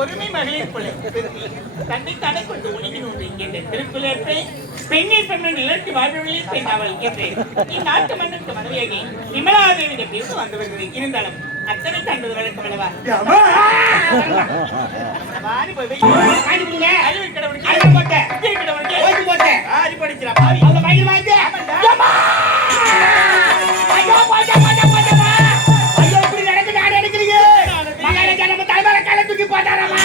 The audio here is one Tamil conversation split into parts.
ஒருமை மகளிர் கொலை தன்னை தடை கொண்டு ஒழுங்கினோம் என்கின்ற திருக்குறளை பெண்ணை பெண்ணை நிலத்தி வாழ்வழியில் பெண் அவள் என்று இந்நாட்டு மன்னருக்கு மனைவியாகி விமலாதேவிட பேச வந்தவர்கள் இருந்தாலும் அத்தனை காண்பது வழக்கம் அல்லவா? தூக்கி போட்டாரமா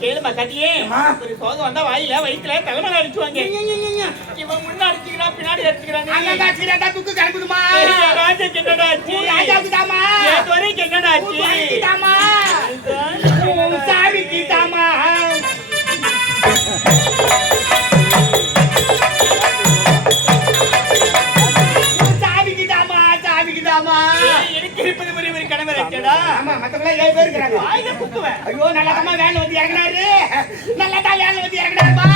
கேளுமா கட்டியே ஒரு சோகம் வந்தா வாயில வயிற்றுல தலைமையில அடிச்சுவாங்க. இவன் முன்ன அடிச்சுக்கிறா பின்னாடி அடிச்சுக்கிறான். தூக்கு கிளம்புதுமா. ராஜாக்கு என்னடா ஆச்சு? ராஜாவுக்கு தாமா. வரைக்கும் என்னடா ஆச்சு? தாமா சாமிக்கு தாமா. எனக்கு இருப்பது ஒரு கணவர் ஆச்சடா. ஆமா மத்தவங்க 7 பேர் இருக்காங்க. வாயில குத்துவேன். ஐயோ நல்லதமா வேன் வந்து இறங்குனாரு. நல்லதா வேன் வந்து இறங்குனாருமா.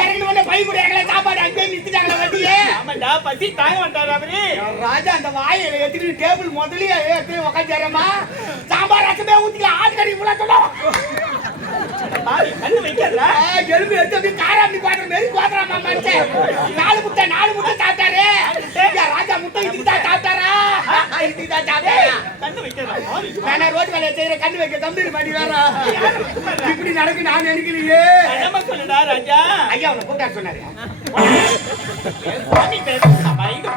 இறங்கின உடனே பை கூட இறங்கல சாப்பாடு அங்கே நிறுத்திட்டாங்க வண்டியே. ஆமாடா பசி தாங்க மாட்டாரு அவரு. ராஜா அந்த வாயில ஏத்திட்டு டேபிள் முதல்லயே ஏத்தி உட்கார்ந்தாரமா. சாம்பார் ரசமே ஊத்தில ஆட்கறி உள்ள சொல்ல. பாவி கண்ணு வைக்காதடா. எலும்பு எடுத்து அப்படியே காராமணி பாக்குற மாதிரி கோதறாமா மனுஷன். 4 முட்டை சாப்பிட்டாரு. ராஜா முட்டை இதுக்கு தான் சாப்பிட்டாரா? இதுக்கு தான் சாப்பிட்டாரா? கண்ணு வைக்காதடா. நான் ரோட் வேலை செய்யற கண்ணு வைக்க தம்பி மாடி வேற. இப்படி நடக்கு நான் நினைக்கலையே. நம்ம சொல்லுடா ராஜா. ஐயா உன்னை கூப்பிட்டா சொன்னாரு. சுவாமி பேசுறா பைங்க.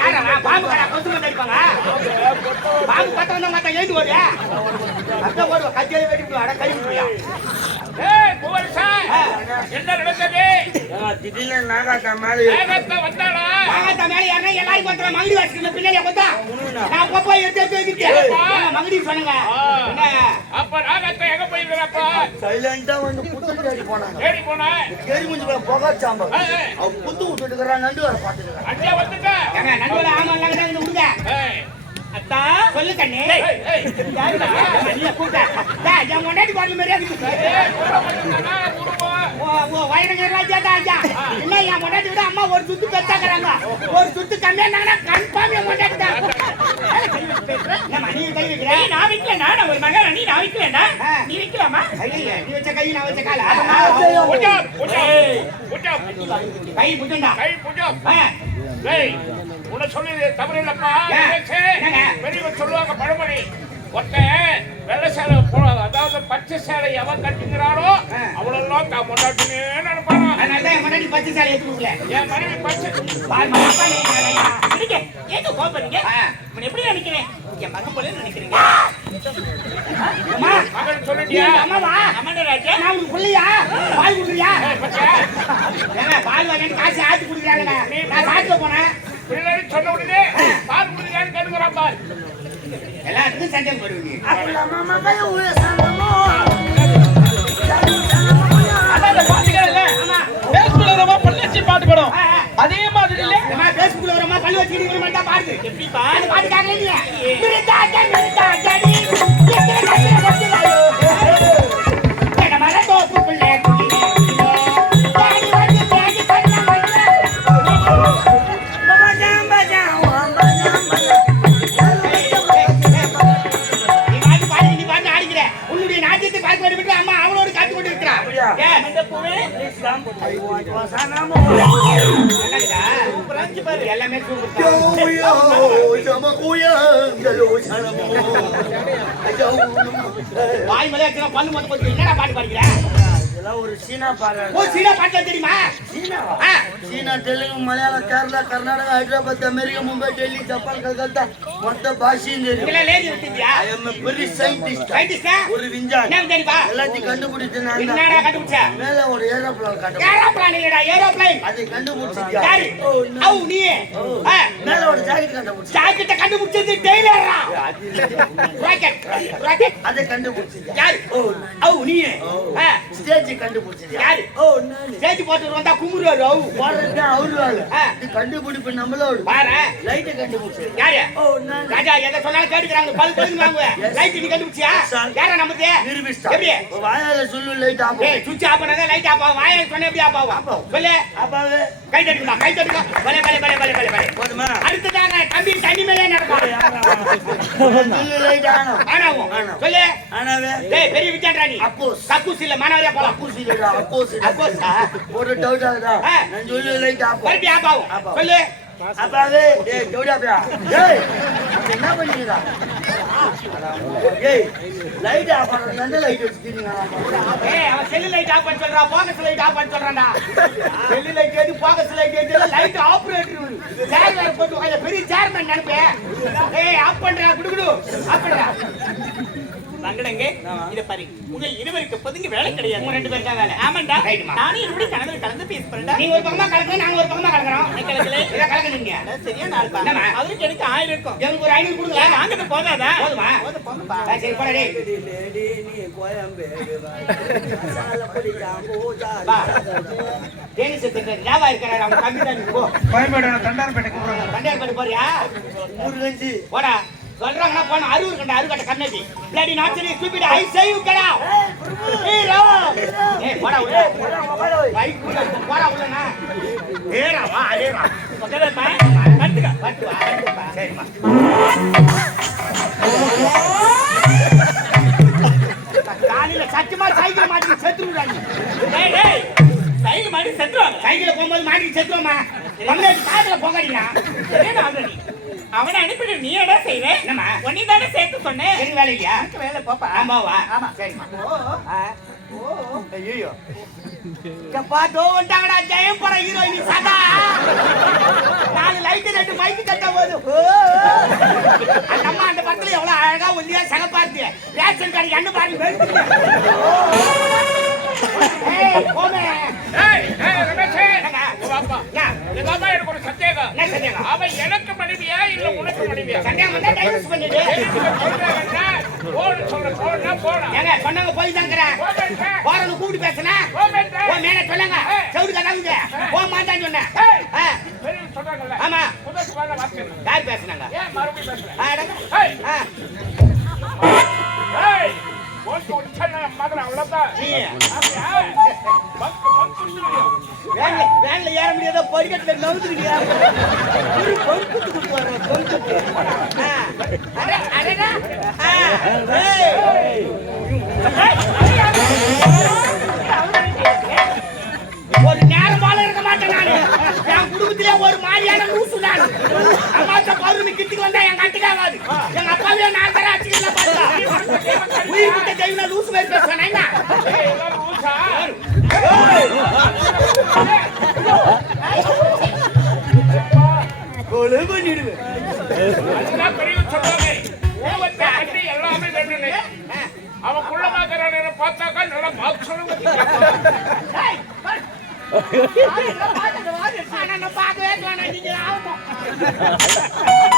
யாரா பாம்பு கடை கொத்து வந்து அடிப்பாங்க பாம்பு பத்த வந்தா மத்த எழுந்து ஓடு அங்க ஓடுவா கத்தியால வெட்டிட்டு அட கை விட்டுறியா ஏய் புவல்சா என்ன நடக்குது திடீர்னு நாகாத்தா மேல வந்தாளா நாகாத்தா மேல யாரா எல்லாரும் கொத்துற மங்கடி வச்சிருந்த பின்னாடியே கொத்தா நான் போப்பா எடுத்து வைக்கிட்டேன் மங்கடி சொன்னங்க என்ன அப்ப நாகாத்தா எங்க போயிருக்கறப்பா சைலண்டா வந்து புத்து தேடி போனாங்க தேடி போனா தேடி முடிஞ்சு புகை சாம்பல் அவ புத்து விட்டுட்டு இருக்கறான் நண்டு வர பாத்துக்கறான் அங்கே வந்துட்டா ஏங்க நண்டுல ஆமா இல்லங்க இந்த உடுங்க ஏய் அத்தா சொல்லு கண்ணே ஏய் யாருடா நீ கூட்ட டேய் ஜா முன்னாடி வரல மாதிரியா இருக்கு ஏய் போறா குருவா ஓ வயரங்க ராஜா தாஜா என்ன யா முன்னாடி விட அம்மா ஒரு சுத்து பெத்தாக்கறாங்க ஒரு சுத்து கம்மியானாங்கன்னா கன்ஃபார்ம் யா முன்னாடி தான் நம்ம நீ கை வைக்கிற நான் வைக்கல நான் ஒரு மகன் நீ நான் வைக்கலடா நீ வைக்கலாமா ஐயா நீ வச்ச கை நான் வச்ச கால புஜா புஜா புஜா கை புஜண்டா கை புஜா ஏய் உன்னை சொல்லி தவறு இல்லப்பா பெரியவர் சொல்லுவாங்க பழமொழி ஒருத்த வெள்ளை சேலை அதாவது பச்சை சேலை எவன் கட்டுங்கிறாரோ அவளெல்லாம் தான் முன்னாடினே நினைப்பானா அதனாலதான் முன்னாடி பச்சை சேலை எடுத்து கொடுக்கல என் மனைவி பச்சை ஏதோ கோபப்படுறீங்க எப்படி நினைக்கிறேன் என் மகன் போல நினைக்கிறீங்க மகன் சொல்லிட்டியா அம்மாவா அம்மாடா ராஜா நான் உனக்கு பிள்ளையா பால் குடுறியா பால் வாங்கி காசு ஆத்தி குடுக்குறாங்க நான் சாப்பிட போனேன் பிள்ளைன்னு சொன்ன உடனே பால் குடிக்கான்னு கேட்டுக்கிறான் பால் எல்லாத்துக்கும் சண்டை போடுவீங்க பாட்டு படம் அதே மாதிரி பேஸ்புக்ல வரமா பல்லு வச்சிருக்கீங்க மட்டும் பாருங்க எப்படி பாட்டு கேட்கல எல்லாமே வாய் மலையா பல்லு மொத்த போட்டு என்னடா பாட்டு பாடுகிறேன் ஒரு சீனா பாரு சீனா பாட்டு தெரியுமா சீனா தெலுங்கு மலையாளம் கேரளா கர்நாடகா ஹைதராபாத் அமெரிக்கா மும்பை டெல்லி ஜப்பான் கல்கத்தா மொத்த பாஷையும் தெரியும் பெரிய சயின்டிஸ்ட் ஒரு விஞ்ஞானி எல்லாத்தையும் கண்டுபிடிச்சு மேல ஒரு ஏரோப்ளான் அதை கண்டுபிடிச்சியா மேல ஒரு ஜாக்கெட் கண்டுபிடிச்சது டெய்லர் அதை கண்டுபிடிச்சியா ஸ்டேஜ் கண்டுபிடிச்சது யாரு ஸ்டேஜ் போட்டு வந்தா குமுறாரு அவரு கண்டுபிடிப்பு நம்மளோட பாரு லைட் கண்டுபிடிச்சது யாரு ராஜா எதை சொன்னாலும் கேட்டுக்கிறாங்க பல் பல்லுவாங்க லைட் நீ கண்டுபிடிச்சியா யாரா நமக்கு நிரூபிச்சா எப்படி வாயால சொல்லு லைட் ஆஃப் சுவிட்ச் ஆஃப் பண்ணாத லைட் ஆஃப் ஆகும் வாயால சொன்னா எப்படி ஆஃப் ஆகும் சொல்லு அப்பாவே கை தட்டுங்க பலே போதுமா அடுத்ததாக தம்பி தண்ணி மேலே நடப்பாங்க சொல்லு லைட் ஆனாவும் சொல்லு ஆனாவே டேய் பெரிய விச்சான்றா நீ அப்போஸ் கக்கூஸ் இல்ல மானவரியா போலாம் அப்போஸ் இல்லடா அப்போஸ் ஒரு டவுட் ஆகுதா நான் சொல்லு லைட் ஆஃப் மறுபடியும் ஆஃப் ஆகும் சொல்லு அப்பாவே டேய் ஜோடியாப்பா டேய் என்ன பண்ணிட்டீங்க ஏய் லைட் ஆஃப் பண்ணா லைட் வச்சிட்டீங்க அவன் செல்லு லைட் ஆஃப் பண்ண சொல்றா போக்கஸ் லைட் ஆஃப் பண்ண சொல்றான்டா செல்லு லைட் ஏத்தி போக்கஸ் லைட் ஏத்தி லைட் ஆபரேட்டர் சேர் வேற போட்டு வாங்க பெரிய சேர்மன் நினைப்பே ஆஃப் பண்றா குடுகுடு ஆஃப் பண்றா வங்கடங்க இத பாரு உங்க இருவருக்கு பொதுங்க வேலை கிடையாது உங்க ரெண்டு பேருக்கு தான் வேலை ஆமாண்டா நானே இருவடி கனவுல கலந்து பேஸ் பண்றேன் நீ ஒரு பக்கமா கலக்குற நாங்க ஒரு பக்கமா கலக்குறோம் கலக்கல இத கலக்குறீங்க சரியா நாள் பா அதுக்கு எனக்கு 1000 இருக்கும் எனக்கு ஒரு 500 கொடுங்க வாங்க போதாதா போதுமா போதும்பா சரி போடா டேய் நீ கோயம்பேடு மசாலா படிச்சா போஜா தேனி செத்துட்டு லாவா இருக்கறாரு அவங்க தம்பி தான் போ கோயம்பேடு தண்டார்பேட்டைக்கு போறாங்க தண்டார்பேட்டை போறியா முருகஞ்சி போடா சொல்றாங்கன்னா போன அருவர் கண்ட அருகட்ட கண்ணாடி பிளடி நாச்சரி stupid I say you get out ஏய் ரா ஏய் போடா உள்ள பைக் உள்ள போடா உள்ளனா ஏறா வா ஏறா பக்கறமா கட்டுங்க பட்டு வா சரிமா காலையில சத்தியமா சைக்கிள் மாட்டி செத்துறாங்க டேய் டேய் சைக்கிள் மாட்டி செத்துறாங்க சைக்கிள்ல போகும்போது மாட்டி செத்துறோமா தமிழ்நாட்டு காதுல போகாதீங்க என்ன ஆல்ரெடி அவனை அனுப்பிட்டு நீ என்ன செய்வே நம்ம ஒண்ணி தானே சேர்த்து சொன்னேன் சரி வேலை இல்லையா வேலை போப்பா ஆமாவா ஆமா சரிம்மா ஓ ஐயோ பாத்தோ வந்துட்டாங்கடா ஜெயம் பட ஹீரோயின் சதா நாலு லைட் அந்த அம்மா அந்த பக்கத்துல எவ்வளவு அழகா ஒல்லியா சகப்பார்த்தி ரேஷன் கடைக்கு அண்ணு பாருங்க போமே ரமேஷே, உங்க அப்பா. எங்க அம்மா எனக்கு ஒரு சந்தேகம். என்ன சந்தேகம்? அவன் எனக்கு மனைவியா இல்ல உனக்கு மனைவியா? சந்தேகம் வந்தா டைவர்ஸ் பண்ணிடு போனா ஏங்க சொன்னாங்க போய் தாங்கிறேன் போறது கூப்பிட்டு பேசுனேன் ஓ மேல சொல்லுங்க சவுடு கதாவுங்க போ மாட்டான்னு சொன்னேன் சொல்றாங்கல்ல, ஆமா முதல் வேலை வார்த்தை. யார் பேசுனாங்க ஏன் மறுபடியும் பேசுறேன்? ஏய், ஏய், போட்டு உச்சன மாதிரி அவ்வளவுதான். வேன்ல ஏற முடியாத படிக்கட்டுல நவுத்துக்கிட்டியா ஒரு பொறுப்புத்து கொடுத்து வர்றோம் பொறுப்புத்து ஒரு நேரமால இருக்க மாட்டேன் நானு என் குடும்பத்திலே ஒரு மாதிரியான லூசு நான் அம்மாத்த பௌர்ணமி கிட்டுக்கு வந்தா என் கட்டுக்கு ஆகாது எங்க அப்பாவே நான் தர அச்சுக்கலாம் பார்த்தா உயிர் கிட்ட தெய்வனா லூசு மாதிரி பேசுவேன் என்ன கொலை பண்ணிடுவேன் அதுதான் பெரியவங்க சொல்றாங்க. உலகத்தை அள்ளி எல்லாமே வேண்டுனே. அவன் குள்ளமாக்குறான்னு பார்த்தாக்கா நல்லா பார்க்க சொல்லுங்க. நான் பார்க்கவே நீங்க ஆகும்